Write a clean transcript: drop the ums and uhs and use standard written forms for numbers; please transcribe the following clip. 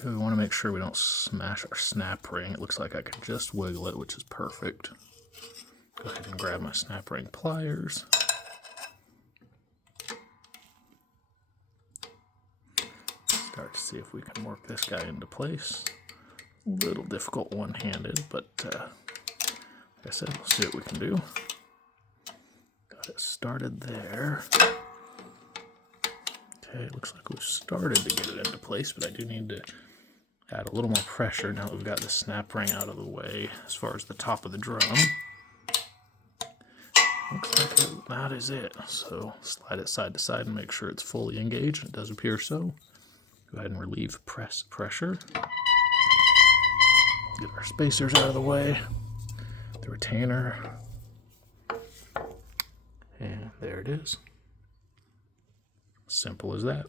Okay, we want to make sure we don't smash our snap ring. It looks like I can just wiggle it, which is perfect. Go ahead and grab my snap ring pliers. Start to see if we can work this guy into place. A little difficult one-handed, but like I said, we'll see what we can do. Got it started there. Okay, it looks like we've started to get it into place, but I do need to add a little more pressure now that we've got the snap ring out of the way as far as the top of the drum. Looks like that is it. So slide it side to side and make sure it's fully engaged. It does appear so. Go ahead and relieve pressure. Get our spacers out of the way. The retainer. And there it is. Simple as that.